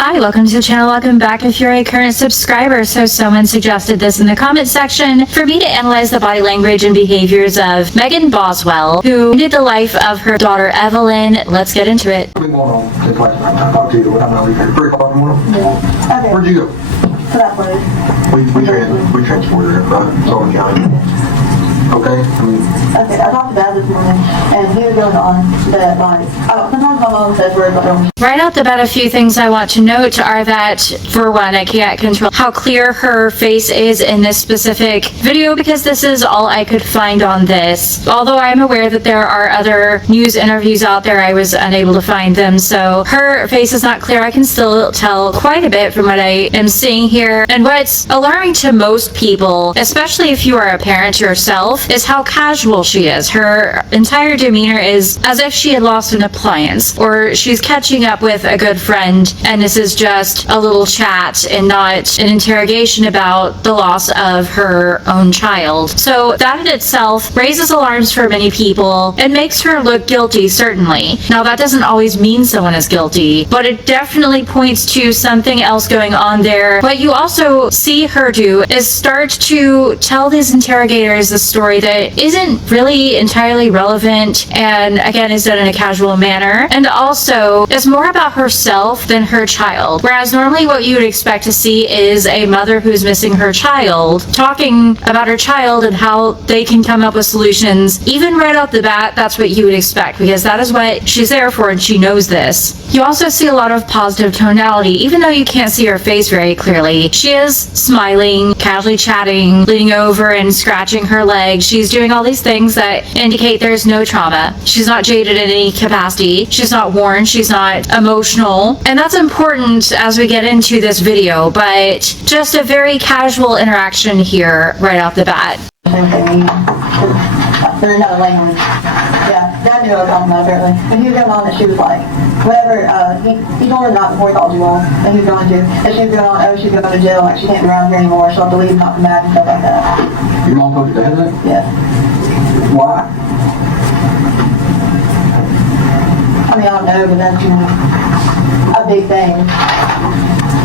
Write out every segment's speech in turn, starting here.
Hi, welcome to the channel. Welcome back if you're a current subscriber. So someone suggested this in the comment section for me to analyze the body language and behaviors of Megan Boswell, who ended the life of her daughter Evelyn. Let's get into it. What's been going on since last time I talked to you? I'm going to leave here. 3 o'clock in the morning? Yeah. Okay. Where'd you go? To that place. We transported her from Sullivan County. Okay? Okay, I talked to Dad this morning, and he was going on that, like, sometimes my mom says words I don't. Right off the bat, a few things I want to note are that, for one, I can't control how clear her face is in this specific video because this is all I could find on this. Although I'm aware that there are other news interviews out there, I was unable to find them. So her face is not clear. I can still tell quite a bit from what I am seeing here. And what's alarming to most people, especially if you are a parent yourself, is how casual she is. Her entire demeanor is as if she had lost an appliance, or she's catching up with a good friend, and this is just a little chat and not an interrogation about the loss of her own child. So that in itself raises alarms for many people and makes her look guilty, certainly. Now, that doesn't always mean someone is guilty, but it definitely points to something else going on there. What you also see her do is start to tell these interrogators the story that isn't really entirely relevant, and again is done in a casual manner, and also is more about herself than her child. Whereas normally what you would expect to see is a mother who's missing her child talking about her child and how they can come up with solutions. Even right off the bat, that's what you would expect, because that is what she's there for, and she knows this. You also see a lot of positive tonality, even though you can't see her face very clearly. She is smiling, casually chatting, leaning over and scratching her leg. She's doing all these things that indicate there's no trauma. She's not jaded in any capacity. She's not worn. She's not emotional. And that's important as we get into this video, but just a very casual interaction here right off the bat. Same thing. They're another language. Yeah, Dad knew what I was talking about, apparently. But he was going on that she was like, whatever, he told her not before he called you all, and he was going to. And she was going on, oh, she's going to jail, like she can't be around here anymore, she'll have to leave and not come back and stuff like that. Your mom told your dad that? Yeah. Why? I mean, I don't know, but that's, you know, a big thing.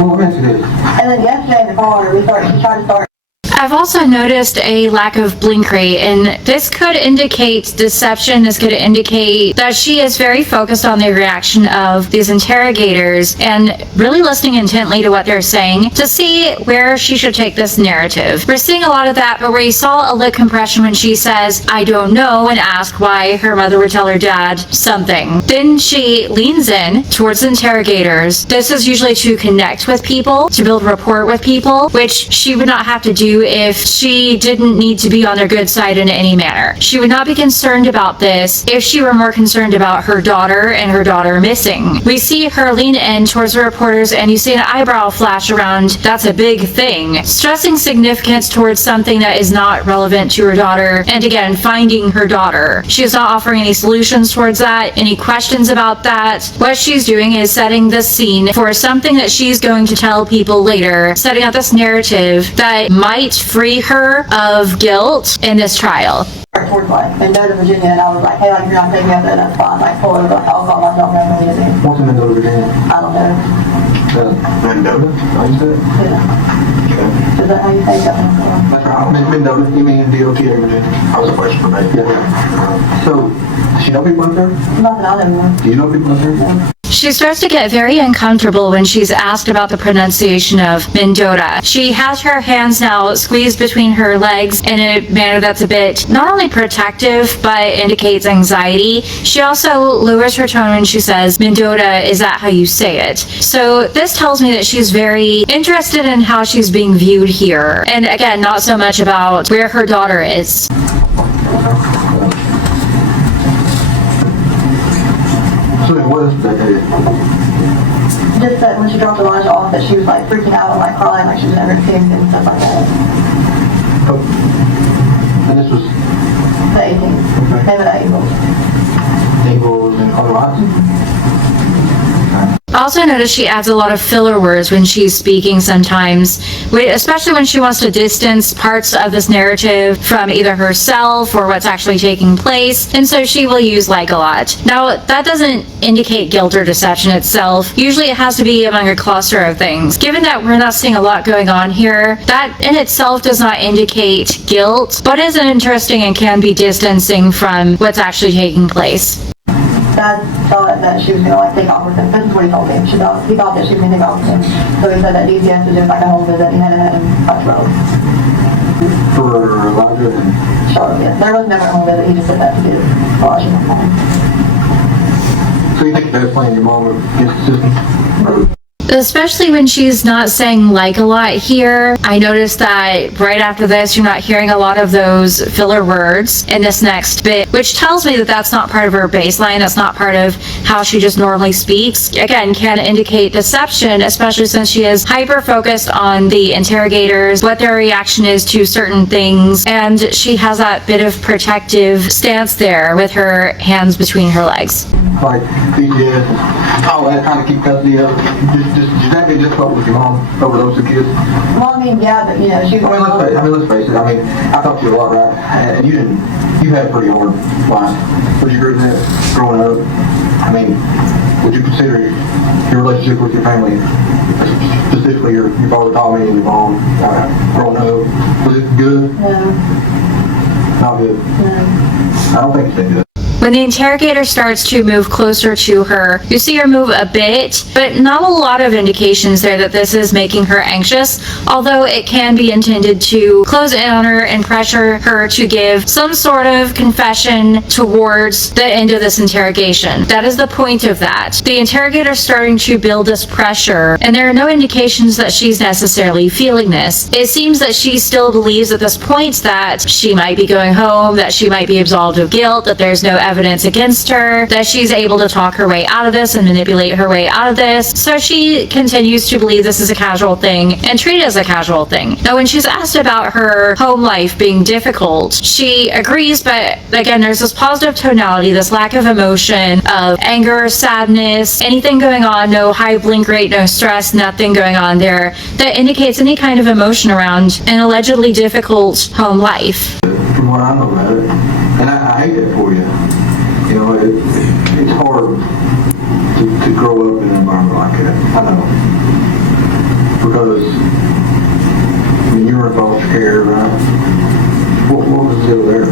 Well, what makes it is? And then yesterday in the car, she tried to start. I've also noticed a lack of blink rate, and this could indicate deception. This could indicate that she is very focused on the reaction of these interrogators and really listening intently to what they're saying to see where she should take this narrative. We're seeing a lot of that, but where you saw a lip compression when she says, I don't know, and asked why her mother would tell her dad something. Then she leans in towards the interrogators. This is usually to connect with people, to build rapport with people, which she would not have to do if she didn't need to be on their good side in any manner. She would not be concerned about this if she were more concerned about her daughter and her daughter missing. We see her lean in towards the reporters, and you see an eyebrow flash around. That's a big thing. Stressing significance towards something that is not relevant to her daughter, and again, finding her daughter. She is not offering any solutions towards that, any questions about that. What she's doing is setting the scene for something that she's going to tell people later, setting up this narrative that might free her of guilt in this trial. Towards like Mendota, Virginia, and I was like, hey, like, if you're not taking me up there, that's fine. Like, pull over, like, I'll call my dog and leave it. What's in Mendota, Virginia? I don't know. Mendota? How you say it? Yeah. Okay. Is that how you say that? That's right. Mendota, you mean D-O-T-A, Virginia? That was a question for me. Yeah. So, does she know people up there? Not that I know. Do you know people up there? Yeah. She starts to get very uncomfortable when she's asked about the pronunciation of Mendota. She has her hands now squeezed between her legs in a manner that's a bit not only protective but indicates anxiety. She also lowers her tone when she says, Mendota, is that how you say it? So this tells me that she's very interested in how she's being viewed here. And again, not so much about where her daughter is. So it was that day. Just that when she dropped Elijah off, that she was like freaking out and like crying, like she was never seeing him and stuff like that. Oh. And this was The 18th. Okay. Name of that April. April in Colorado? I also notice she adds a lot of filler words when she's speaking sometimes, especially when she wants to distance parts of this narrative from either herself or what's actually taking place, and so she will use like a lot. Now, that doesn't indicate guilt or deception itself. Usually it has to be among a cluster of things. Given that we're not seeing a lot going on here, that in itself does not indicate guilt, but is interesting and can be distancing from what's actually taking place. Dad thought that she was going to like take off with him. This is what he told me. He thought that she was going to take off with him. So he said that DCS was just like a home visit. He hadn't had him touch road. For Elijah and Charlotte, yes. There was never a home visit. He just said that to do Washington. so you think that's playing your mom with consistent? Especially when she's not saying like a lot here. I noticed that right after this, you're not hearing a lot of those filler words in this next bit, which tells me that that's not part of her baseline. That's not part of how she just normally speaks. Again, can indicate deception, especially since she is hyper-focused on the interrogators, what their reaction is to certain things, and she has that bit of protective stance there with her hands between her legs. Like BTS, all that, trying to keep custody of it. Does that get difficult with your mom over those two kids? Well, I mean, yeah, but, you know, she was... let's face it. I mean, I talked to you a lot, right? And you had a pretty hard life. Would you agree with that growing up? I mean, would you consider your relationship with your family, specifically your father Tommy and your mom, growing up, was it good? No. Not good? No. I don't think it's been good. When the interrogator starts to move closer to her, you see her move a bit, but not a lot of indications there that this is making her anxious, although it can be intended to close in on her and pressure her to give some sort of confession towards the end of this interrogation. That is the point of that. The interrogator's starting to build this pressure, and there are no indications that she's necessarily feeling this. It seems that she still believes at this point that she might be going home, that she might be absolved of guilt, that there's no evidence against her, that she's able to talk her way out of this and manipulate her way out of this. So she continues to believe this is a casual thing and treat it as a casual thing. Now, when she's asked about her home life being difficult, she agrees, but again, there's this positive tonality, this lack of emotion, of anger, sadness, anything going on, no high blink rate, no stress, nothing going on there that indicates any kind of emotion around an allegedly difficult home life. From what I know about it, and I hate that for you. You know, it's hard to grow up in an environment like that. I know. Because when you were in foster care, right? What was the deal there?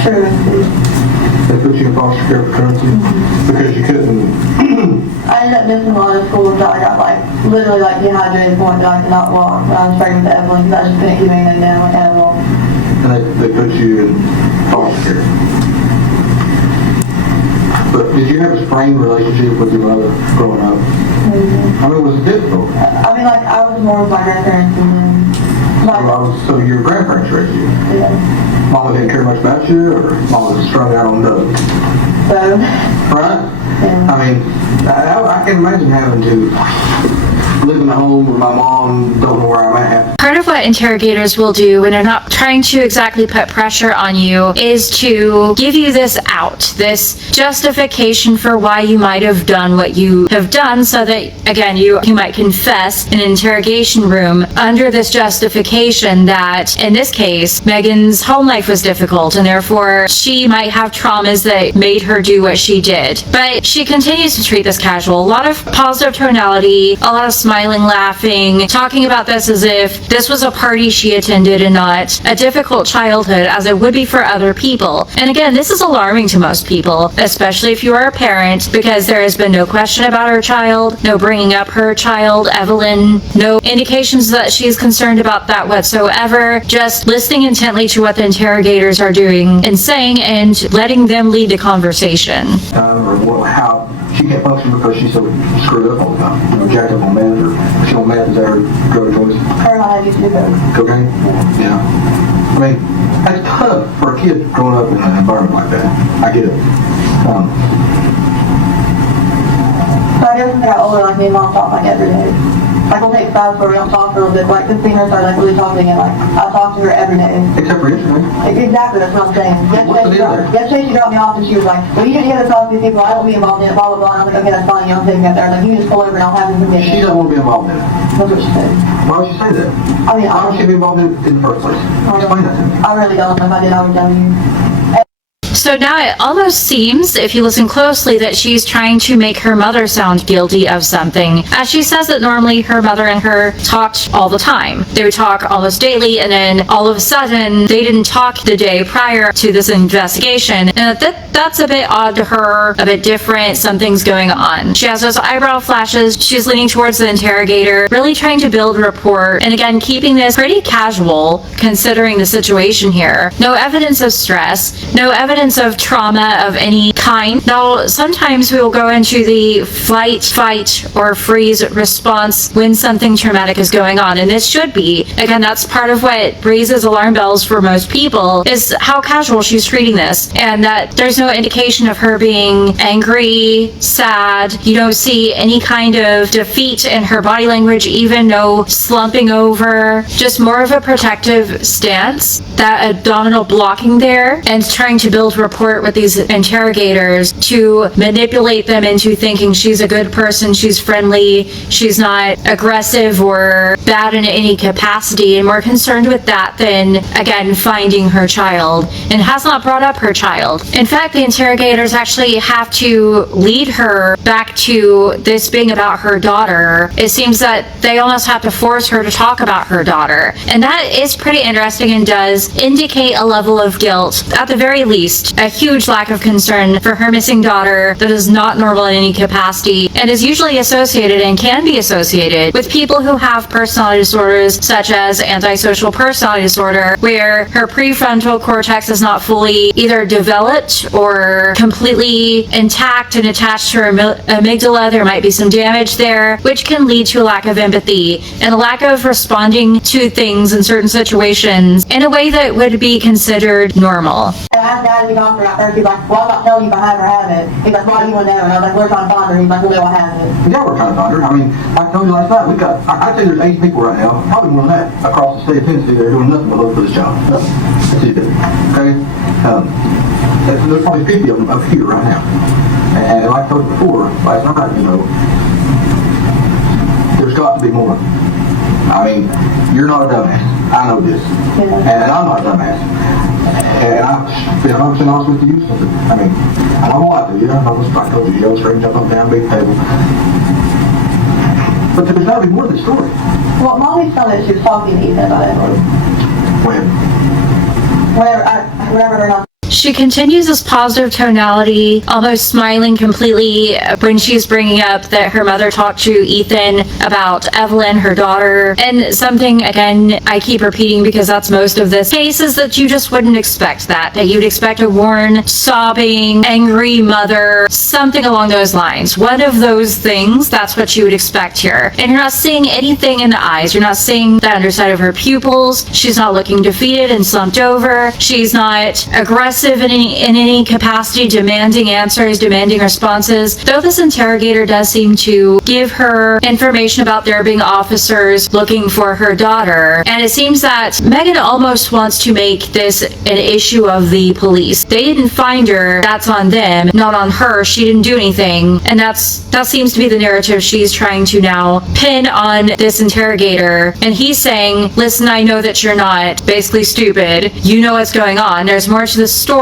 True. They put you in foster care for currency because you couldn't. I ended up missing a lot of school until I got literally dehydrated to the point that I could not walk when I was pregnant with Evelyn because I just couldn't keep anything down like animal. And they put you in foster care. But did you have a strained relationship with your mother growing up? Mm-hmm. I mean, was it difficult? I mean, I was more with my grandparents and then So your grandparents raised you? yeah. Mama didn't care much about you, or Mama was strung out on drugs? So, Right? yeah. I mean, I can imagine having to live in a home where my mom don't know where I'm at. Part of what interrogators will do when they're not trying to exactly put pressure on you is to give you this out, this justification for why you might have done what you have done, so that, again, you might confess in an interrogation room under this justification that, in this case, Megan's home life was difficult, and therefore she might have traumas that made her do what she did. But she continues to treat this casual. A lot of positive tonality, a lot of smiling, laughing, talking about this as if this was a party she attended and not a difficult childhood as it would be for other people. And again, this is alarming to most people, especially if you are a parent, because there has been no question about her child, no bringing up her child, Evelyn, no indications that she's concerned about that whatsoever, just listening intently to what the interrogators are doing and saying and letting them lead the conversation. Or how she can't function because she's so screwed up all the time. You know, jacked up on meth, or she on meth, is that her drug of choice? Her and I used to do both. Cocaine? Yeah. I mean, that's tough for a kid growing up in an environment like that. I get it. So I guess when I got older, me and Mom talked every day. Like, we'll take five where we don't talk for a little bit. Like, this thing her started, like, really talking, and, like, I talk to her every day. Except for yesterday. Exactly, that's what I'm saying. What's the deal there? Yesterday she dropped me off and she was like, well, you have to talk to these people, I don't be involved in it, blah, blah, blah. And I was like, okay, that's fine, you don't take me up there. Like, you can just pull over and I'll have him forget She it. doesn't want to be involved in it. That's what she said. Why would she say that? I mean, Why would she be involved in the first place? Explain that to me. I really don't know. If I did, I would tell you. So now it almost seems, if you listen closely, that she's trying to make her mother sound guilty of something. As she says that normally her mother and her talked all the time. They would talk almost daily, and then all of a sudden they didn't talk the day prior to this investigation. And that's a bit odd to her, a bit different, something's going on. She has those eyebrow flashes, she's leaning towards the interrogator, really trying to build rapport, and again, keeping this pretty casual considering the situation here. No evidence of stress, no evidence of trauma of any kind. Now, sometimes we will go into the flight, fight, or freeze response when something traumatic is going on, and this should be. Again, that's part of what raises alarm bells for most people, is how casual she's treating this, and that there's no indication of her being angry, sad. You don't see any kind of defeat in her body language, even no slumping over, just more of a protective stance, that abdominal blocking there, and trying to build rapport with these interrogators to manipulate them into thinking she's a good person, she's friendly, she's not aggressive or bad in any capacity, and more concerned with that than, again, finding her child, and has not brought up her child. In fact, the interrogators actually have to lead her back to this being about her daughter. It seems that they almost have to force her to talk about her daughter, and that is pretty interesting and does indicate a level of guilt, at the very least, a huge lack of concern for her missing daughter that is not normal in any capacity, and is usually associated and can be associated with people who have personality disorders such as antisocial personality disorder, where her prefrontal cortex is not fully either developed or completely intact and attached to her amygdala. There might be some damage there, which can lead to a lack of empathy and a lack of responding to things in certain situations in a way that would be considered normal. And I asked Dad if he gone for that first. He's like, well, I'm not telling you if I have or haven't. He's like, why do you want to know? And I was like, we're trying to find her. He's like, well, no, I haven't. Yeah, we're trying to find her. I mean, I told you last night, I'd say there's 80 people right now, probably more than that, across the state of Tennessee that are doing nothing but look for this child. That's it. Okay? There's probably 50 of them up here right now. And like I told you before, last night, there's got to be more. I mean, you're not a dumbass. I know this. Yeah. And I'm not a dumbass. And I've been 100% honest with you. I mean, I don't lie to you. I told you, yellow string, jump up down, big table. But there's got to be more to the story. Well, Mommy told me that she was talking to Ethan about it. When? Whenever her not. She continues this positive tonality, almost smiling completely when she's bringing up that her mother talked to Ethan about Evelyn, her daughter, and something, again, I keep repeating because that's most of this case, is that you just wouldn't expect that you'd expect a worn, sobbing, angry mother, something along those lines. One of those things, that's what you would expect here. And you're not seeing anything in the eyes. You're not seeing the underside of her pupils. She's not looking defeated and slumped over. She's not aggressive in any capacity, demanding answers, demanding responses, though this interrogator does seem to give her information about there being officers looking for her daughter. And it seems that Megan almost wants to make this an issue of the police. They didn't find her, that's on them, not on her. She didn't do anything. And that seems to be the narrative she's trying to now pin on this interrogator. And he's saying, listen, I know that you're not basically stupid. You know what's going on. There's more to this story.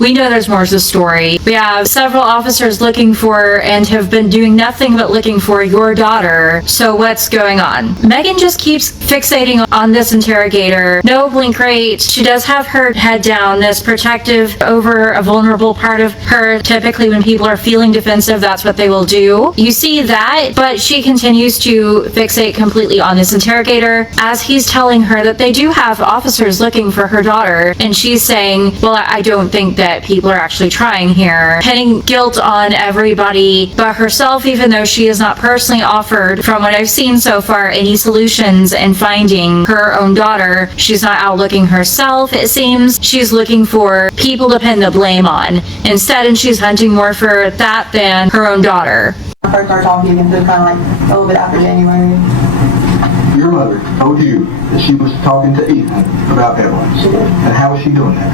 We know there's more to the story. We have several officers looking for and have been doing nothing but looking for your daughter. So what's going on? Megan just keeps fixating on this interrogator. No blink rate. She does have her head down, this protective over a vulnerable part of her. Typically when people are feeling defensive, that's what they will do. You see that, but she continues to fixate completely on this interrogator as he's telling her that they do have officers looking for her daughter. And she's saying, well, I don't think that people are actually trying here, pinning guilt on everybody but herself, even though she has not personally offered, from what I've seen so far, any solutions in finding her own daughter. She's not out looking herself, it seems. She's looking for people to pin the blame on instead, and she's hunting more for that than her own daughter. I first started talking to you, so it was kind of like a little bit after January. your mother told you that she was talking to Ethan about Evelyn. She did. And how was she doing that?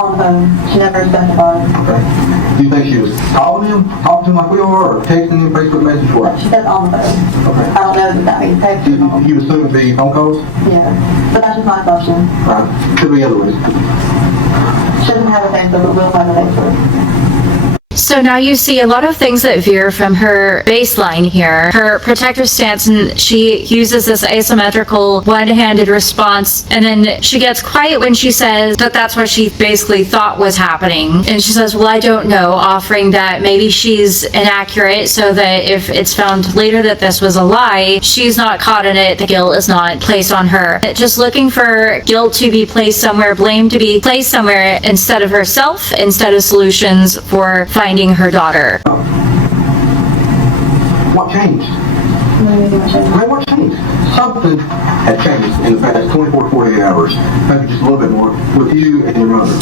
On the phone. She never specified. Okay. Do you think she was calling him, talking to him like we are, or texting him, Facebook message, what? She says on the phone. Okay. I don't know if that means text or not. You assume it'd be phone calls? Yeah. But that's just my assumption. Right. Could be other ways. She doesn't have a Facebook, but will have a Facebook. So now you see a lot of things that veer from her baseline here. Her protective stance, and she uses this asymmetrical one-handed response, and then she gets quiet when she says that that's what she basically thought was happening. And she says, well, I don't know, offering that maybe she's inaccurate so that if it's found later that this was a lie, she's not caught in it, the guilt is not placed on her. Just looking for guilt to be placed somewhere, blame to be placed somewhere instead of herself, instead of solutions for finding her daughter. What changed? What changed? Something had changed in the past 24 to 48 hours, maybe just a little bit more, with you and your mother.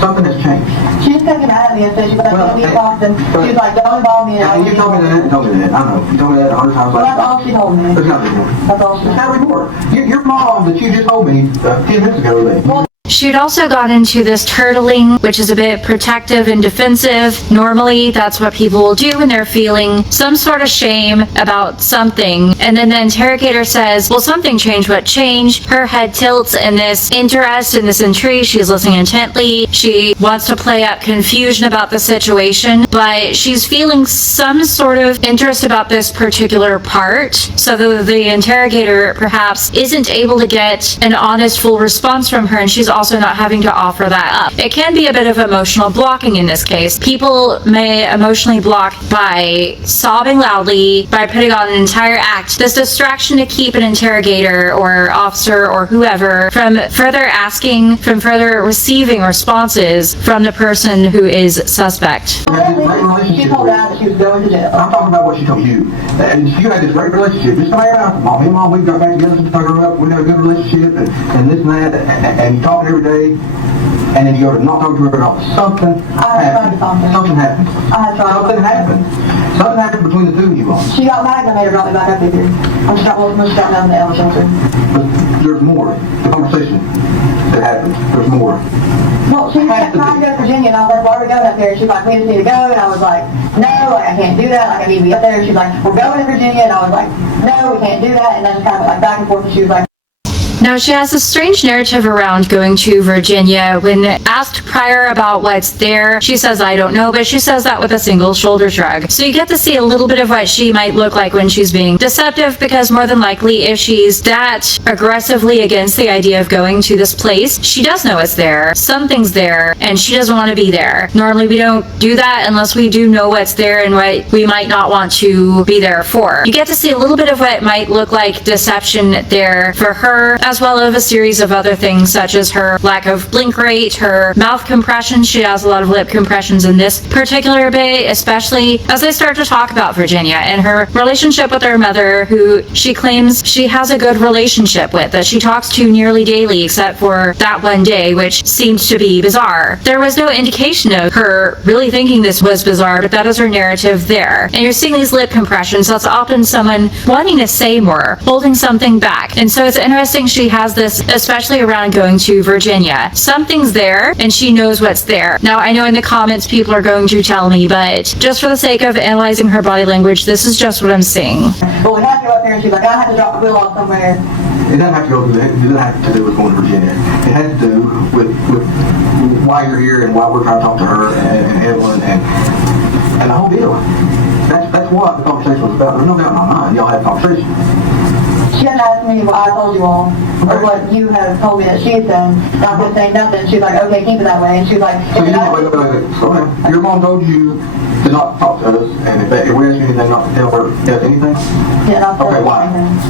Something has changed. She just kept getting mad at me and said she was like, don't be Boston. She was like, don't involve me in it. And you told me that and told me that. I know. You told me that 100 times. Well, that's all she told me. There's nothing more. That's all she There's told me. nothing more. Your mom that you just told me 10 minutes ago today. She'd also got into this turtling, which is a bit protective and defensive. Normally, that's what people will do when they're feeling some sort of shame about something. And then the interrogator says, well, something changed. What changed? Her head tilts in this interest, in this intrigue. She's listening intently. She wants to play up confusion about the situation, but she's feeling some sort of interest about this particular part. So the interrogator perhaps isn't able to get an honest, full response from her, and she's also not having to offer that up. It can be a bit of emotional blocking in this case. People may emotionally block by sobbing loudly, by putting on an entire act. This distraction to keep an interrogator or officer or whoever from further asking, from further receiving responses from the person who is suspect. She told Dad that she was going to jail. I'm talking about what she told you. And you had this great relationship. Just come out. Me and Mom, we got back together since I grew up. We got a good relationship and this and that. And you talk every day. And then you go to not talk to her at all. Something happened. Something happened. Something happened. Something happened between the two of you all. She got mad and I made her brought me back up with her. When she got down in the animal shelter. But there's more. The conversation that happened. There's more. Well, she kept trying to go to Virginia, and I was like, why are we going up there? She's like, we just need to go, and I was like, no, like, I can't do that, like, I need to be up there. She's like, we're going to Virginia, and I was like, no, we can't do that, and then just kind of went like back and forth, and she was like, Now, she has a strange narrative around going to Virginia. When asked prior about what's there, she says, I don't know, but she says that with a single shoulder shrug. So you get to see a little bit of what she might look like when she's being deceptive, because more than likely, if she's that aggressively against the idea of going to this place, she does know it's there. Something's there, and she doesn't want to be there. Normally, we don't do that unless we do know what's there and what we might not want to be there for. You get to see a little bit of what might look like deception there for her, as well as a series of other things, such as her lack of blink rate, her mouth compressions. She has a lot of lip compressions in this particular bit, especially as they start to talk about Virginia and her relationship with her mother, who she claims she has a good relationship with, that she talks to nearly daily, except for that one day, which seems to be bizarre. There was no indication of her really thinking this was bizarre, but that is her narrative there. And you're seeing these lip compressions. That's often someone wanting to say more, holding something back. And so it's interesting she has this, especially around going to Virginia. Something's there, and she knows what's there. Now, I know in the comments people are going to tell me, but just for the sake of analyzing her body language, this is just what I'm seeing. well, we had to go up there, and she's like, I have to drop the wheel off somewhere. It doesn't have to go. It doesn't have to do with going to Virginia. It has to do with why you're here and why we're trying to talk to her and Evelyn and the whole deal. That's what the conversation was about. There's no doubt in my mind. Y'all had a conversation. She hadn't asked me what I told you all, or what you have told me that she had done. And I was saying nothing. She's like, okay, keep it that way. And she's like, So wait. Slow down. Your mom told you to not talk to us, and if we ask you anything, not to tell her anything? yeah, not Okay, why?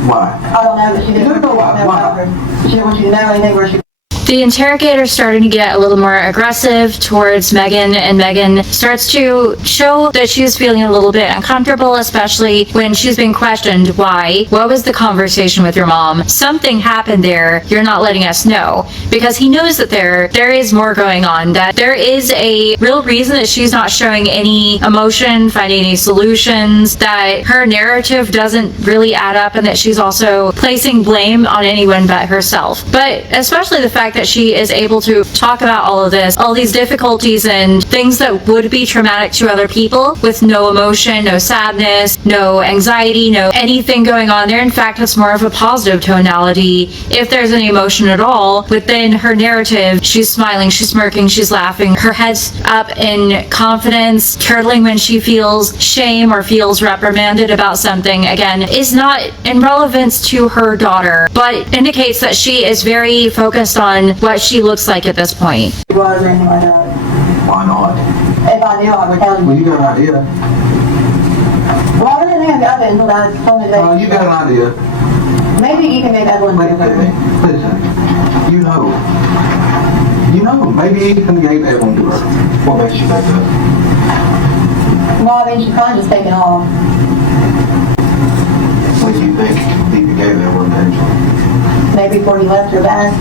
Why? I don't know, but she didn't. You don't know why. She didn't want you to know anything where she. The The interrogator starting to get a little more aggressive towards Megan, and Megan starts to show that she's feeling a little bit uncomfortable, especially when she's being questioned. Why? What was the conversation with your mom? Something happened there. You're not letting us know. Because he knows that there is more going on, that there is a real reason that she's not showing any emotion, finding any solutions, that her narrative doesn't really add up, and that she's also placing blame on anyone but herself. But especially the fact that she is able to talk about all of this, all these difficulties and things that would be traumatic to other people with no emotion, no sadness, no anxiety, no anything going on there. In fact, it's more of a positive tonality if there's any emotion at all. Within her narrative, she's smiling, she's smirking, she's laughing, her head's up in confidence, turtling when she feels shame or feels reprimanded about something, again, is not in relevance to her daughter, but indicates that she is very focused on what she looks like at this point. Was or anything like that. Why not? If I knew, I would tell you. Well, you got an idea. Well, I didn't think I got it until I told me that. You got an idea. Maybe you can make Evelyn do it. Listen, you know, maybe Ethan gave Evelyn to her. What makes you think that? Well, I mean, she probably just taken off. What do you think Ethan gave Evelyn to Angela? Maybe before he left her back.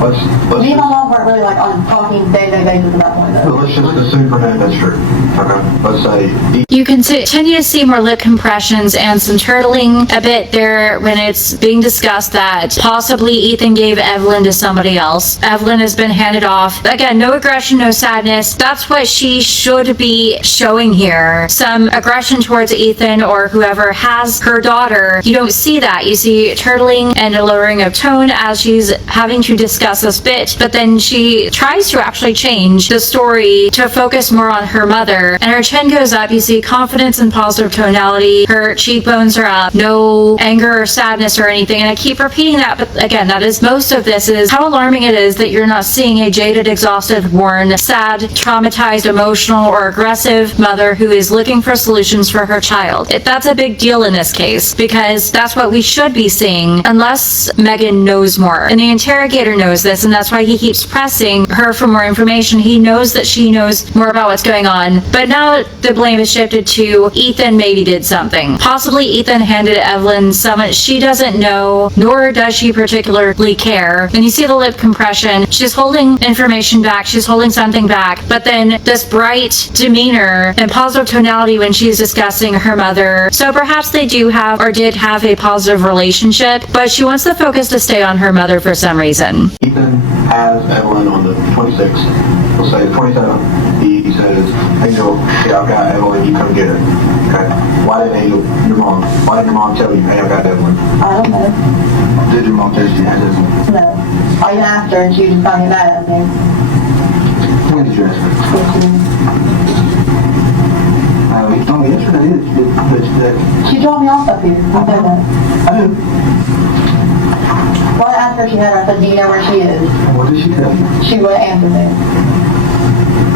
Let's Me and my mom weren't really like on talking day-to-day basis at that point though. let's just assume for now that's true. Okay, let's say You can continue to see more lip compressions and some turtling a bit there when it's being discussed that possibly Ethan gave Evelyn to somebody else. Evelyn has been handed off. Again, no aggression, no sadness. That's what she should be showing here. Some aggression towards Ethan or whoever has her daughter. You don't see that. You see turtling and a lowering of tone as she's having to discuss this bit, but then she tries to actually change the story to focus more on her mother, and her chin goes up. You see confidence and positive tonality. Her cheekbones are up. No anger or sadness or anything, and I keep repeating that, but again, that is most of this is how alarming it is that you're not seeing a jaded, exhausted, worn, sad, traumatized, emotional, or aggressive mother who is looking for solutions for her child. That's a big deal in this case, because that's what we should be seeing unless Megan knows more. And the interrogator knows this, and that's why he keeps pressing her for more information. He knows that she knows more about what's going on, but now the blame is shifted to Ethan maybe did something. Possibly Ethan handed Evelyn someone she doesn't know, nor does she particularly care. And you see the lip compression. She's holding information back. She's holding something back, but then this bright demeanor and positive tonality when she's discussing her mother. So perhaps they do have or did have a positive relationship, but she wants the focus to stay on her mother for some reason. Ethan has Evelyn on the 26th, we'll say the 27th, he says, Angel, yeah, I've got Evelyn, you come get her. Okay. Why didn't your mom tell you, hey, I've got Evelyn? I don't know. Did your mom tell you she had Evelyn? No. I even asked her and she just got me mad at me. When did you ask her? You told me yesterday that She dropped me off up here. I said that. I do. Well, I asked her if she had her. I said, do you know where she is? What did she tell you? She wouldn't answer me.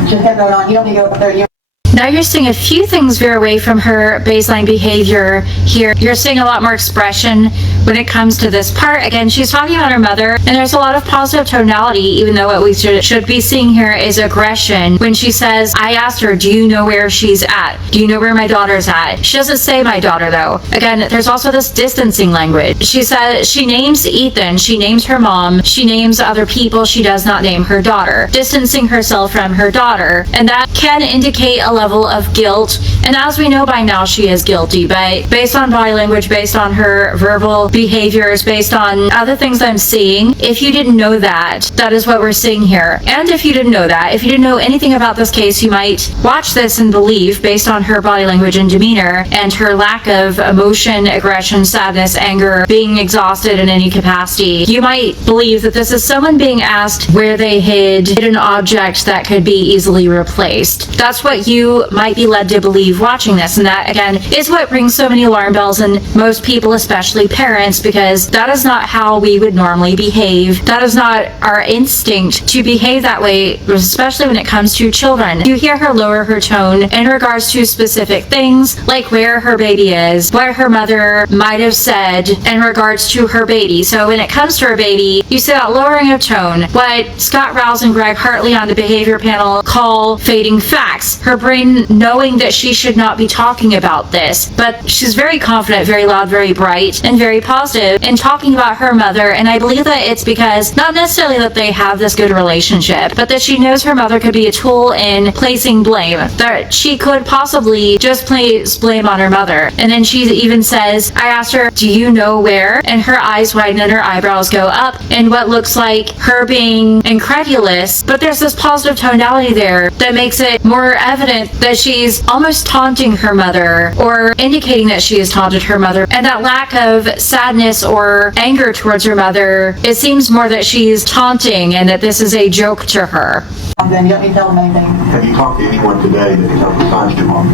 She just kept going on. You don't need to go up there. Now you're seeing a few things veer away from her baseline behavior here. You're seeing a lot more expression when it comes to this part. Again, she's talking about her mother, and there's a lot of positive tonality, even though what we should be seeing here is aggression. When she says, I asked her, do you know where she's at? Do you know where my daughter's at? She doesn't say my daughter, though. Again, there's also this distancing language. She says, she names Ethan, she names her mom, she names other people, she does not name her daughter, distancing herself from her daughter. And that can indicate a level of guilt, and as we know by now, she is guilty, but based on body language, based on her verbal behaviors, based on other things I'm seeing, if you didn't know that, that is what we're seeing here. And if you didn't know that, if you didn't know anything about this case, you might watch this and believe, based on her body language and demeanor, and her lack of emotion, aggression, sadness, anger, being exhausted in any capacity, you might believe that this is someone being asked where they hid an object that could be easily replaced. That's what you you might be led to believe watching this. And that, again, is what rings so many alarm bells in most people, especially parents, because that is not how we would normally behave. That is not our instinct to behave that way, especially when it comes to children. You hear her lower her tone in regards to specific things, like where her baby is, what her mother might have said in regards to her baby. So when it comes to her baby, you see that lowering of tone, what Scott Rouse and Greg Hartley on the behavior panel call fading facts. Her brain knowing that she should not be talking about this, but she's very confident, very loud, very bright, and very positive in talking about her mother. And I believe that it's because not necessarily that they have this good relationship, but that she knows her mother could be a tool in placing blame, that she could possibly just place blame on her mother. And then she even says, I asked her, do you know where? And her eyes widen and her eyebrows go up in what looks like her being incredulous, but there's this positive tonality there that makes it more evident that she's almost taunting her mother, or indicating that she has taunted her mother. And that lack of sadness or anger towards her mother, it seems more that she's taunting and that this is a joke to her. I'm good. You don't need to tell them anything. Have you talked to anyone today that can help besides your mom?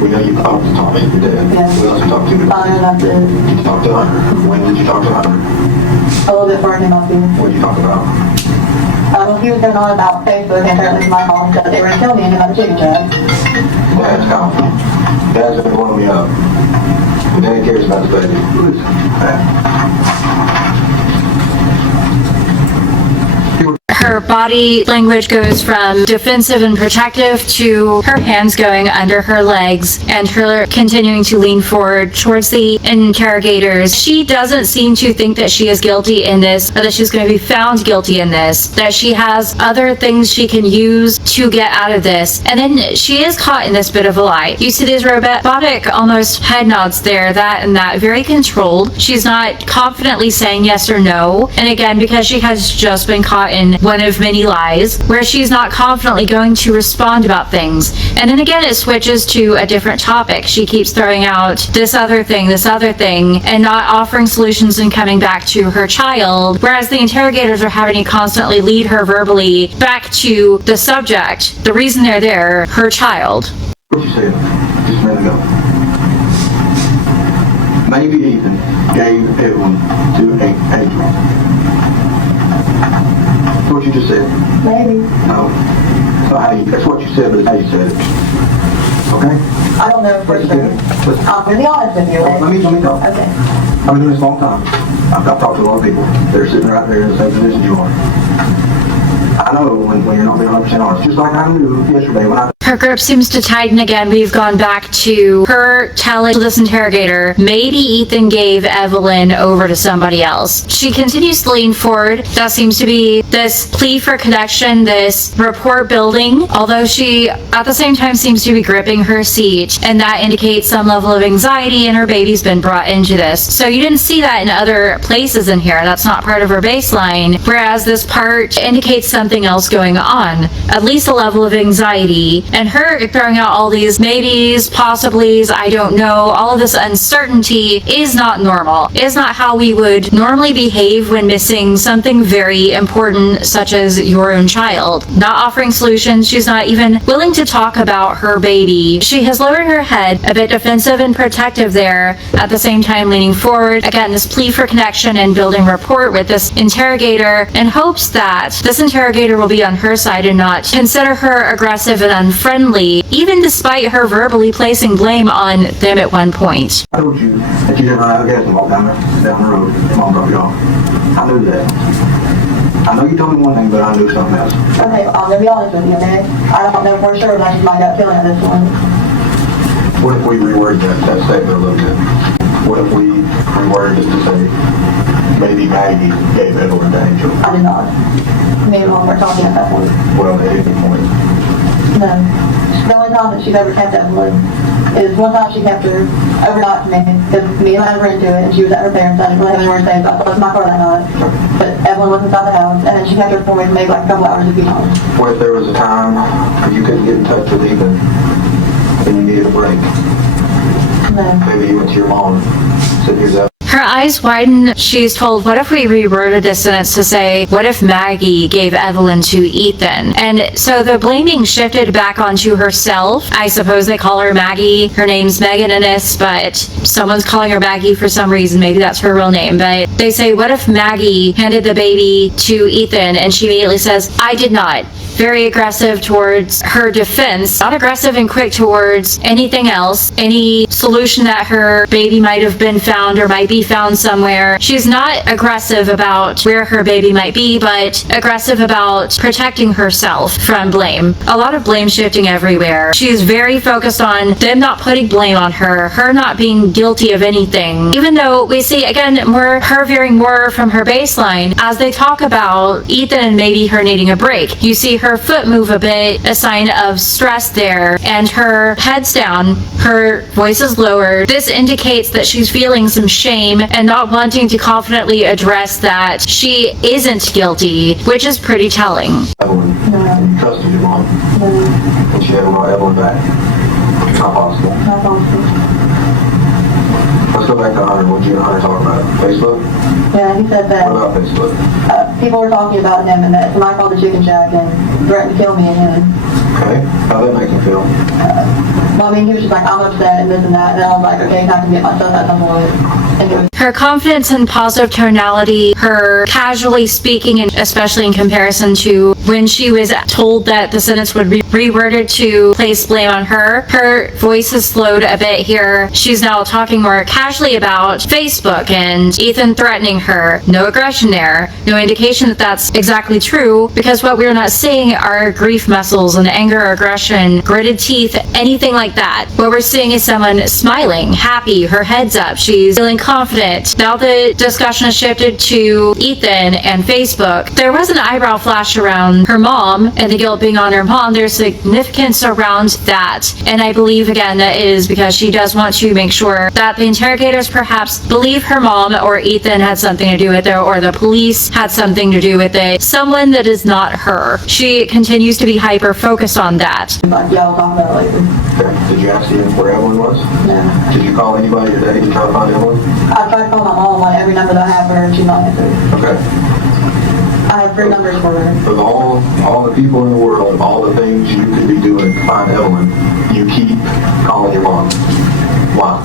We know you talked to Tommy, your dad. Yeah. Who else you talked to today? That's it. Did you talk to Hunter? When did you talk to Hunter? A little bit before I came up here. What did you talk about? He was going on about Facebook, and apparently my mom said they were going to kill me and about the chicken trap. Dad's confident. Dad's been blowing me up. But Dad cares about the baby. Her body language goes from defensive and protective to her hands going under her legs and her continuing to lean forward towards the interrogators. She doesn't seem to think that she is guilty in this, or that she's going to be found guilty in this, that she has other things she can use to get out of this. And then she is caught in this bit of a lie. You see these robotic almost head nods there, that and that, very controlled. She's not confidently saying yes or no. And again, because she has just been caught in one of many lies, where she's not confidently going to respond about things. And then again, it switches to a different topic. She keeps throwing out this other thing, and not offering solutions and coming back to her child, whereas the interrogators are having to constantly lead her verbally back to the subject, the reason they're there, her child. What you said just a minute ago. Maybe Ethan gave Evelyn to Adrian. That's what you just said. Maybe. No. That's what you said, but it's how you said it. Okay? I don't know for sure. I'm going to be honest with you. Let me talk. Okay. I've been doing this a long time. I've talked to a lot of people. They're sitting right there in the same position you are. I know when you're not being 100% honest. Just like I knew yesterday when I... Her grip seems to tighten again. We've gone back to her telling this interrogator, maybe Ethan gave Evelyn over to somebody else. She continues to lean forward. That seems to be this plea for connection, this rapport building, although she at the same time seems to be gripping her seat, and that indicates some level of anxiety, and her baby's been brought into this. So you didn't see that in other places in here. That's not part of her baseline, whereas this part indicates something else going on, at least a level of anxiety. And her throwing out all these maybes, possiblies, I don't know, all of this uncertainty is not normal. Is not how we would normally behave when missing something very important, such as your own child. Not offering solutions. She's not even willing to talk about her baby. She has lowered her head, a bit defensive and protective there, at the same time leaning forward. Again, this plea for connection and building rapport with this interrogator, in hopes that this interrogator will be on her side and not consider her aggressive and unfriendly, even despite her verbally placing blame on them at one point. I told you that you didn't run out of gas and walk down the road. Mom dropped you off. I knew that. I know you told me one thing, but I knew something else. Okay, I'm going to be honest with you, okay? I don't know for sure, that's just my gut feeling at this point. What if we reword that statement a little bit? What if we reworded it to say, maybe Maggie gave Evelyn to Angel? I did not. Me and Mom were talking at that point. Well, at any point. No. The only time that she's ever kept Evelyn is one time she kept her overnight for me, because me and I were into it, and she was at her parents' house. I didn't really have anywhere to stay, so I left my car that night. But Evelyn was inside the house, and then she kept her for me maybe like a couple hours a few times. What if there was a time you couldn't get in touch with Ethan and you needed a break? No. Maybe you went to your mom and said, here's that. Her eyes widen. She's told, what if we reworded this sentence to say, what if Maggie gave Evelyn to Ethan? And so the blaming shifted back onto herself. I suppose they call her Maggie. Her name's Megan in this, but someone's calling her Maggie for some reason. Maybe that's her real name. But they say, what if Maggie handed the baby to Ethan? And she immediately says, I did not. Very aggressive towards her defense, not aggressive and quick towards anything else, any solution that her baby might have been found or might be found somewhere. She's not aggressive about where her baby might be, but aggressive about protecting herself from blame. A lot of blame shifting everywhere. She is very focused on them not putting blame on her not being guilty of anything. Even though we see, again, her veering more from her baseline as they talk about Ethan and maybe her needing a break. You see her foot move a bit, a sign of stress there, and her head's down, her voice is lowered. This indicates that she's feeling some shame and not wanting to confidently address that she isn't guilty, which is pretty telling. Evelyn, you trusted your mom, and she never brought Evelyn back. It's not possible. Not possible. Let's go back to Hunter. What did you and Hunter talk about? Facebook? Yeah, he said that. What about Facebook? People were talking about him and that somebody called the chicken shack and threatened to kill me and him. Okay. How'd that make you feel? Well, I mean, he was just like, I'm upset and this and that. And I was like, okay, I can get myself at some point. And he was Her confidence and positive tonality, her casually speaking, and especially in comparison to when she was told that the sentence would be reworded to place blame on her, her voice has slowed a bit here. She's now talking more casually about Facebook and Ethan threatening her. No aggression there. No indication that that's exactly true, because what we're not seeing are grief muscles and anger, aggression, gritted teeth, anything like that. What we're seeing is someone smiling, happy, her head's up, she's feeling confident. Now the discussion has shifted to Ethan and Facebook. There was an eyebrow flash around her mom and the guilt being on her mom. There's significance around that. And I believe, again, that is because she does want to make sure that the interrogators perhaps believe her mom or Ethan had something to do with it, or the police had something to do with it. Someone that is not her. She continues to be hyper focused on that. like, yeah, I'll talk about it later. Okay. Did you ask him where Evelyn was? No. Did you call anybody today to try to find Evelyn? I tried to call my mom on every number that I have for her, she's not answered. Okay. I have 3 numbers for her. Of all the people in the world, all the things you could be doing to find Evelyn, you keep calling your mom. Why?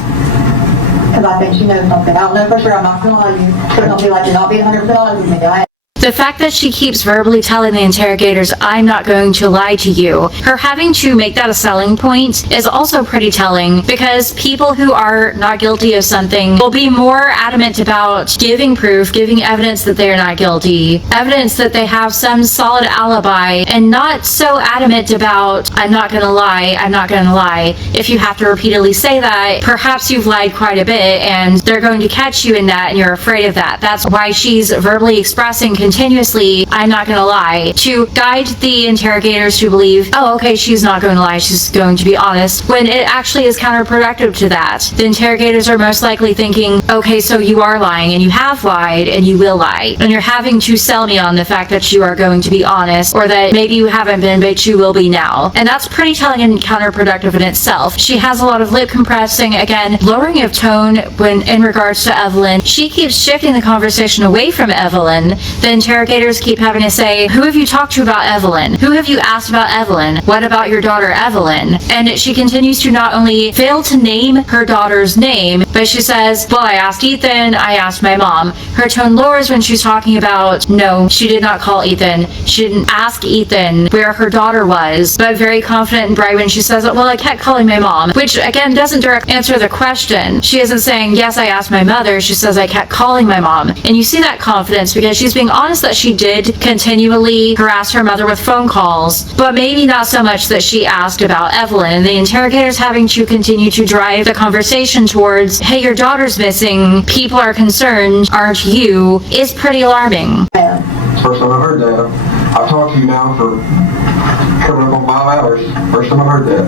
Because I think she knows something. I don't know for sure, I'm not gonna lie to you. Please don't be like, you're not being 100% honest with me. The fact that she keeps verbally telling the interrogators, I'm not going to lie to you, her having to make that a selling point is also pretty telling, because people who are not guilty of something will be more adamant about giving proof, giving evidence that they are not guilty, evidence that they have some solid alibi, and not so adamant about, I'm not going to lie, I'm not going to lie. If you have to repeatedly say that, perhaps you've lied quite a bit, and they're going to catch you in that, and you're afraid of that. That's why she's verbally expressing continuously, I'm not going to lie, to guide the interrogators to believe, oh, okay, she's not going to lie, she's going to be honest, when it actually is counterproductive to that. The interrogators are most likely thinking, okay, so you are lying, and you have lied, and you will lie, and you're having to sell me on the fact that you are going to be honest, or that maybe you haven't been, but you will be now. And that's pretty telling and counterproductive in itself. She has a lot of lip compressing, again, lowering of tone when in regards to Evelyn. She keeps shifting the conversation away from Evelyn. The interrogators keep having to say, who have you talked to about Evelyn? Who have you asked about Evelyn? What about your daughter Evelyn? And she continues to not only fail to name her daughter's name, but she says, well, I asked Ethan, I asked my mom. Her tone lowers when she's talking about, no, she did not call Ethan. She didn't ask Ethan where her daughter was, but very confident and bright when she says, well, I kept calling my mom, which again doesn't directly answer the question. She isn't saying, yes, I asked my mother. She says, I kept calling my mom. And you see that confidence because she's being honest that she did continually harass her mother with phone calls, but maybe not so much that she asked about Evelyn. And the interrogators having to continue to drive the conversation towards, hey, your daughter's missing, people are concerned, aren't you, is pretty alarming. Yeah. First time I heard that. I've talked to you now for coming up on 5 hours. First time I've heard that,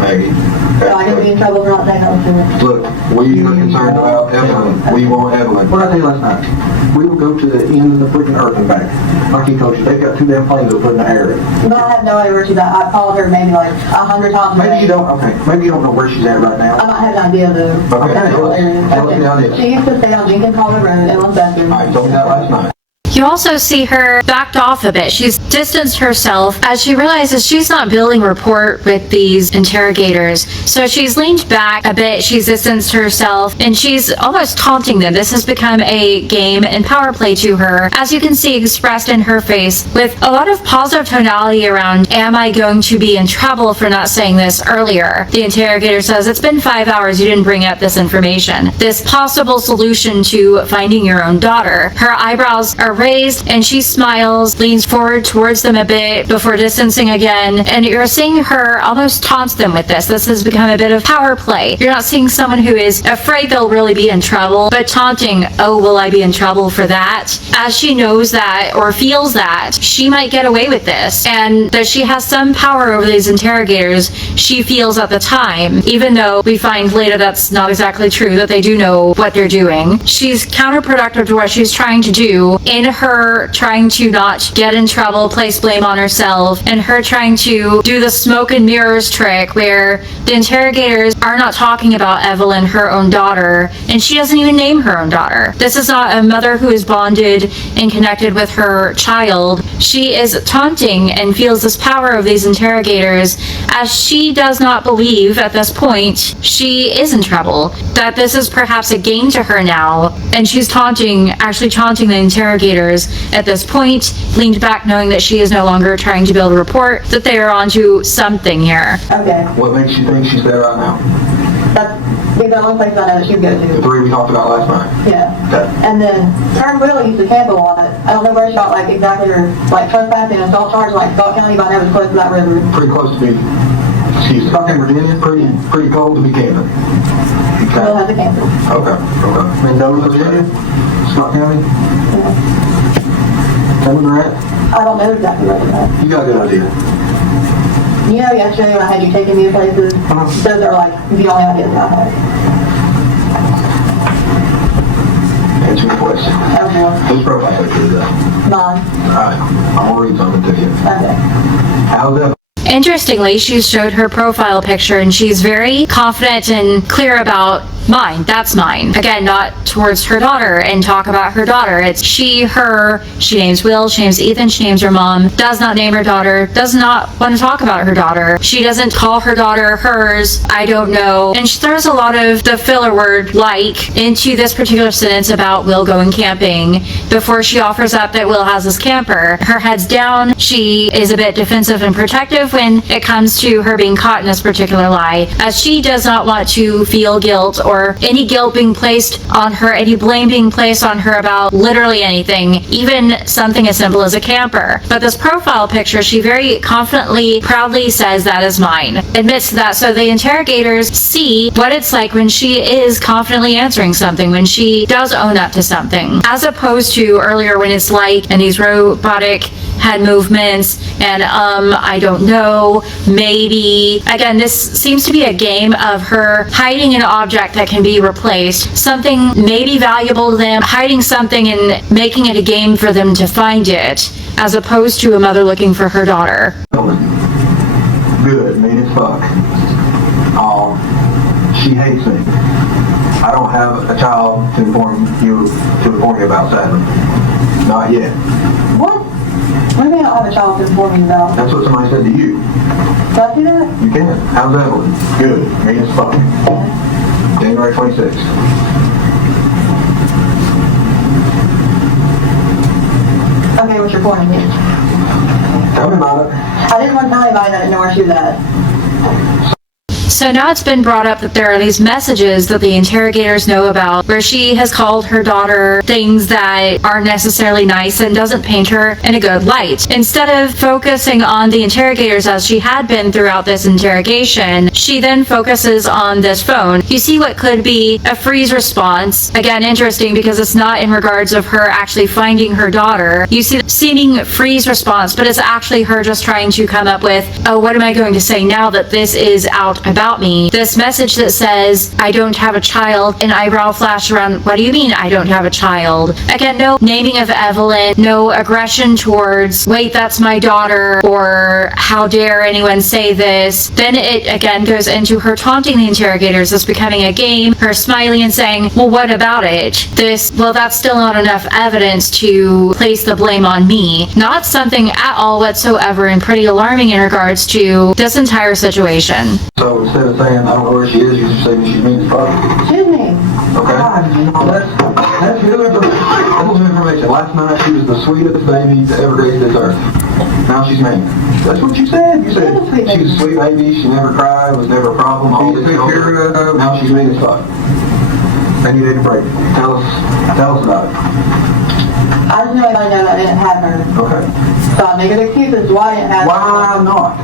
Maggie. So I can be in trouble for not saying that to Look, we are concerned about Evelyn. We want Evelyn. What did I tell you last night? We will go to the end of the freaking earth and back. Like he told you, they got 2 damn planes that put in the air. But I have no idea where she's at. I've called her maybe like 100 times a Maybe day. you don't, okay, maybe you don't know where she's at right I now. might have an idea though. Okay, tell us the idea. She used to stay on Jenkins Hall Road in Westchester. I told you that last night. You also see her backed off a bit. She's distanced herself as she realizes she's not building rapport with these interrogators. So she's leaned back a bit, she's distanced herself, and she's almost taunting them. This has become a game and power play to her, as you can see expressed in her face, with a lot of positive tonality around, am I going to be in trouble for not saying this earlier? The interrogator says, it's been 5 hours, you didn't bring up this information. This possible solution to finding your own daughter. Her eyebrows are raised and she smiles, leans forward towards them a bit before distancing again, and you're seeing her almost taunt them with this. This has become a bit of power play. You're not seeing someone who is afraid they'll really be in trouble, but taunting, oh, will I be in trouble for that? As she knows that or feels that she might get away with this and that she has some power over these interrogators, she feels at the time, even though we find later that's not exactly true, that they do know what they're doing. She's counterproductive to what she's trying to do in her trying to not get in trouble, place blame on herself, and her trying to do the smoke and mirrors trick where the interrogators are not talking about Evelyn, her own daughter, and she doesn't even name her own daughter. This is not a mother who is bonded and connected with her child. She is taunting and feels this power of these interrogators as she does not believe at this point she is in trouble, that this is perhaps a game to her now, and she's actually taunting the interrogators at this point, leaned back knowing that she is no longer trying to build a rapport, that they are onto something here. Okay. What makes you think she's there right now? That's the only place I know that she would go The to. 3 we talked about last night. Yeah. Okay. And then her and Willie used to camp a lot. I don't know where she got like exactly her like trespassing and assault charge like Scott County, but I know it's close to that river. Pretty close to be, excuse me, in Virginia, pretty cold to be camping. Will has a camper. Okay. Mendoza, Virginia, Scott County. Yeah. Tell me where they're at. I don't know exactly where they're at. You got a good idea. You know, yesterday when I had you taking me to places, those are like the only ideas I have. Answer your question. Okay. Whose profile picture is that? Mine. Alright, I'm gonna read something to you. Okay. How's that? Interestingly, she showed her profile picture and she's very confident and clear about mine, that's mine. Again, not towards her daughter and talk about her daughter. It's she, her, she names Will, she names Ethan, she names her mom, does not name her daughter, does not want to talk about her daughter. She doesn't call her daughter hers, I don't know. And she throws a lot of the filler word like into this particular sentence about Will going camping before she offers up that Will has this camper. Her head's down, she is a bit defensive and protective when it comes to her being caught in this particular lie, as she does not want to feel guilt or any guilt being placed on her, any blame being placed on her about literally anything, even something as simple as a camper. But this profile picture, she very confidently, proudly says that is mine, admits to that, so the interrogators see what it's like when she is confidently answering something, when she does own up to something, as opposed to earlier when it's like, and these robotic head movements, and I don't know, maybe. Again, this seems to be a game of her hiding an object that can be replaced, something maybe valuable to them, hiding something and making it a game for them to find it, as opposed to a mother looking for her daughter. Good, mean as fuck. She hates me. I don't have a child to inform you about, sadly. Not yet. What? What do you mean I don't have a child to inform you about? That's what somebody said to you. Did I see that? You can. How's Evelyn? Good, mean as fuck. January 26th. Okay, what's your point of view? Tell me about it. I didn't want to tell anybody that I didn't know where she was at. So now it's been brought up that there are these messages that the interrogators know about where she has called her daughter things that aren't necessarily nice and doesn't paint her in a good light. Instead of focusing on the interrogators as she had been throughout this interrogation, she then focuses on this phone. You see what could be a freeze response. Again, interesting because it's not in regards of her actually finding her daughter. You see the seeming freeze response, but it's actually her just trying to come up with, oh, what am I going to say now that this is out about me? This message that says, I don't have a child, an eyebrow flash around, what do you mean I don't have a child? Again, no naming of Evelyn, no aggression towards, wait, that's my daughter, or how dare anyone say this. Then it again goes into her taunting the interrogators. It's becoming a game, her smiling and saying, well, what about it? Well, that's still not enough evidence to place the blame on me. Not something at all whatsoever and pretty alarming in regards to this entire situation. So instead of saying, I don't know where she is, you just say she means fuck. Excuse me. Okay? That's new information. That's new information. Last night she was the sweetest baby to ever grace this earth. Now she's mean. That's what you said. You said she was a sweet baby, she never cried, was never a problem. Now she's mean as fuck. And you need a break. Tell us about it. I just know I didn't have her. Okay. So I'm making excuses why I didn't have her. Why not?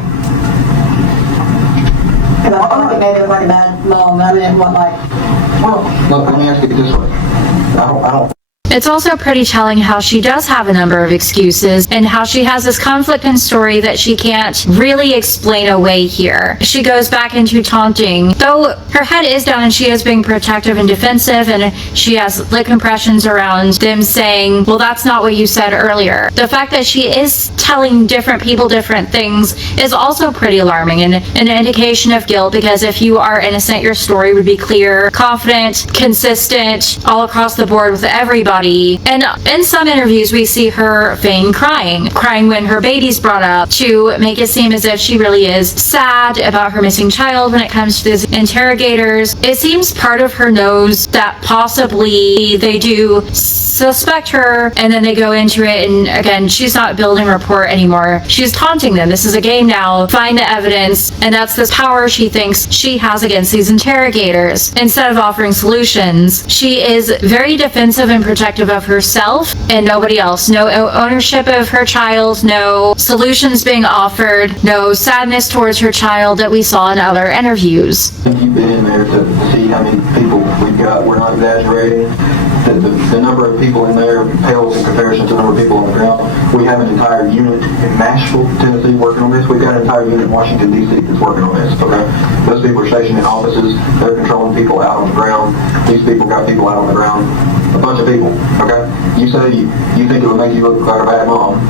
Because I felt like it made it like a bad mom. I didn't want Well, look, let me ask you this way. I don't. It's also pretty telling how she does have a number of excuses and how she has this conflict in story that she can't really explain away here. She goes back into taunting, though her head is down and she is being protective and defensive, and she has lip compressions around them saying, well, that's not what you said earlier. The fact that she is telling different people different things is also pretty alarming and an indication of guilt, because if you are innocent, your story would be clear, confident, consistent, all across the board with everybody. And in some interviews, we see her feign crying when her baby's brought up to make it seem as if she really is sad about her missing child when it comes to these interrogators. It seems part of her knows that possibly they do suspect her, and then they go into it, and again, she's not building rapport anymore. She's taunting them. This is a game now. Find the evidence, and that's this power she thinks she has against these interrogators. Instead of offering solutions, she is very defensive and protective of herself and nobody else. No ownership of her child, no solutions being offered, no sadness towards her child that we saw in other interviews. You've been in there to see how many people we've got. We're not exaggerating. The number of people in there pales in comparison to the number of people on the ground. We have an entire unit in Nashville, Tennessee working on this. We've got an entire unit in Washington, D.C. that's working on this, okay? Those people are stationed in offices. They're controlling people out on the ground. These people got people out on the ground. A bunch of people, okay? You say you think it would make you look like a bad mom,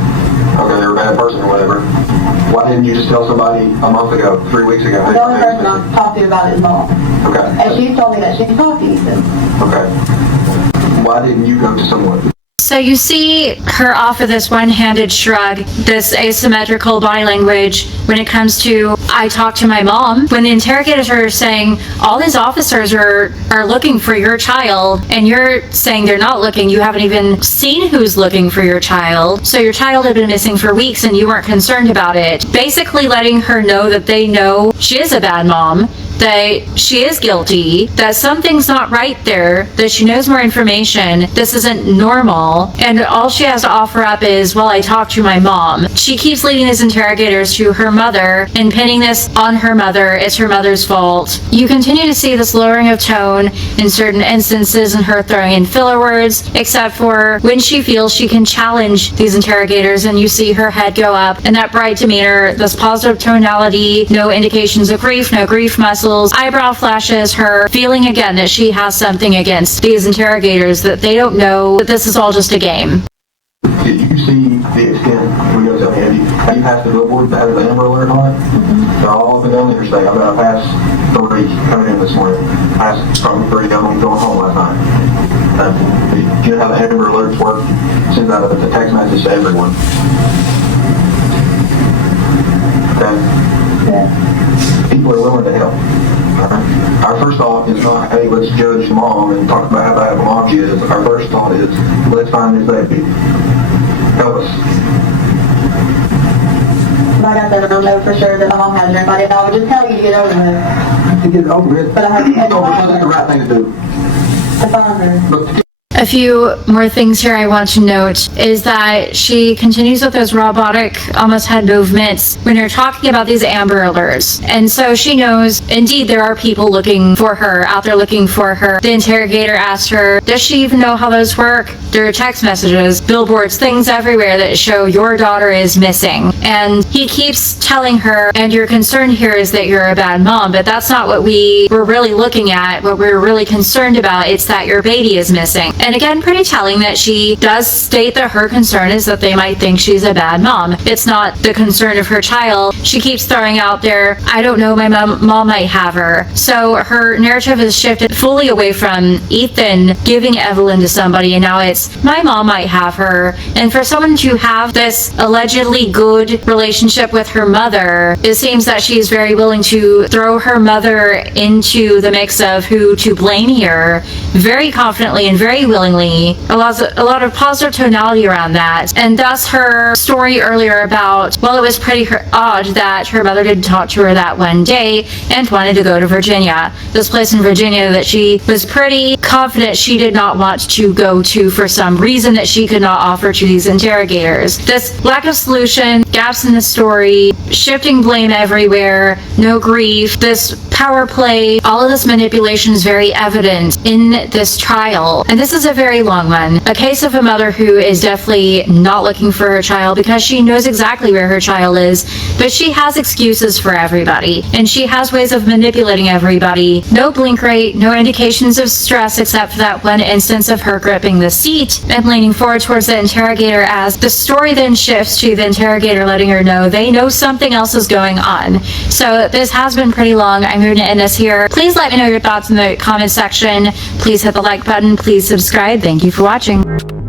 okay, or a bad person or whatever. Why didn't you just tell somebody a month ago, 3 weeks ago? The only person I've talked to about it is mom. Okay. And she told me that she talked to Ethan. Okay. Why didn't you go to someone? So you see her offer this one-handed shrug, this asymmetrical body language when it comes to, I talked to my mom. When the interrogators are saying, all these officers are looking for your child, and you're saying they're not looking, you haven't even seen who's looking for your child. So your child had been missing for weeks and you weren't concerned about it. Basically letting her know that they know she is a bad mom, that she is guilty, that something's not right there, that she knows more information, this isn't normal, and all she has to offer up is, well, I talked to my mom. She keeps leading these interrogators to her mother and pinning this on her mother. It's her mother's fault. You continue to see this lowering of tone in certain instances and her throwing in filler words, except for when she feels she can challenge these interrogators, and you see her head go up and that bright demeanor, this positive tonality, no indications of grief, no grief muscle, eyebrow flashes, her feeling again that she has something against these interrogators, that they don't know that this is all just a game. Did you see the extent, we go tell me, have you passed the billboard that has the Amber Alert on it? They're all up and down the interstate. I've got a pass 3 coming in this morning. Passed probably 3 going home last night. Do you know how the Amber Alerts work? Sends out a text message to everyone. Okay? Yeah. People are willing to help. Our first thought is not, hey, let's judge mom and talk about how bad of a mom she is. Our first thought is, let's find this baby. Help us. like I said, I don't know for sure that my mom has anybody, and I would just tell you to get over it. To get it over with. But I have to It's over, it's the right thing to do. to find her. But A few more things here I want to note is that she continues with those robotic, almost head movements when you're talking about these Amber Alerts. And so she knows, indeed, there are people looking for her, out there looking for her. The interrogator asked her, does she even know how those work? There are text messages, billboards, things everywhere that show your daughter is missing. And he keeps telling her, and your concern here is that you're a bad mom, but that's not what we were really looking at, what we were really concerned about. It's that your baby is missing. And again, pretty telling that she does state that her concern is that they might think she's a bad mom. It's not the concern of her child. She keeps throwing out there, I don't know, my mom might have her. So her narrative has shifted fully away from Ethan giving Evelyn to somebody, and now it's, my mom might have her. And for someone to have this allegedly good relationship with her mother, it seems that she's very willing to throw her mother into the mix of who to blame here, very confidently and very willingly. A lot of positive tonality around that. And thus her story earlier about, well, it was pretty odd that her mother didn't talk to her that one day and wanted to go to Virginia, this place in Virginia that she was pretty confident she did not want to go to for some reason that she could not offer to these interrogators. This lack of solution, gaps in the story, shifting blame everywhere, no grief, this power play, all of this manipulation is very evident in this trial. And this is a very long one. A case of a mother who is definitely not looking for her child because she knows exactly where her child is, but she has excuses for everybody, and she has ways of manipulating everybody. No blink rate, no indications of stress except for that one instance of her gripping the seat and leaning forward towards the interrogator, as the story then shifts to the interrogator letting her know they know something else is going on. So this has been pretty long. I'm going to end this here. Please let me know your thoughts in the comment section. Please hit the like button. Please subscribe. Thank you for watching.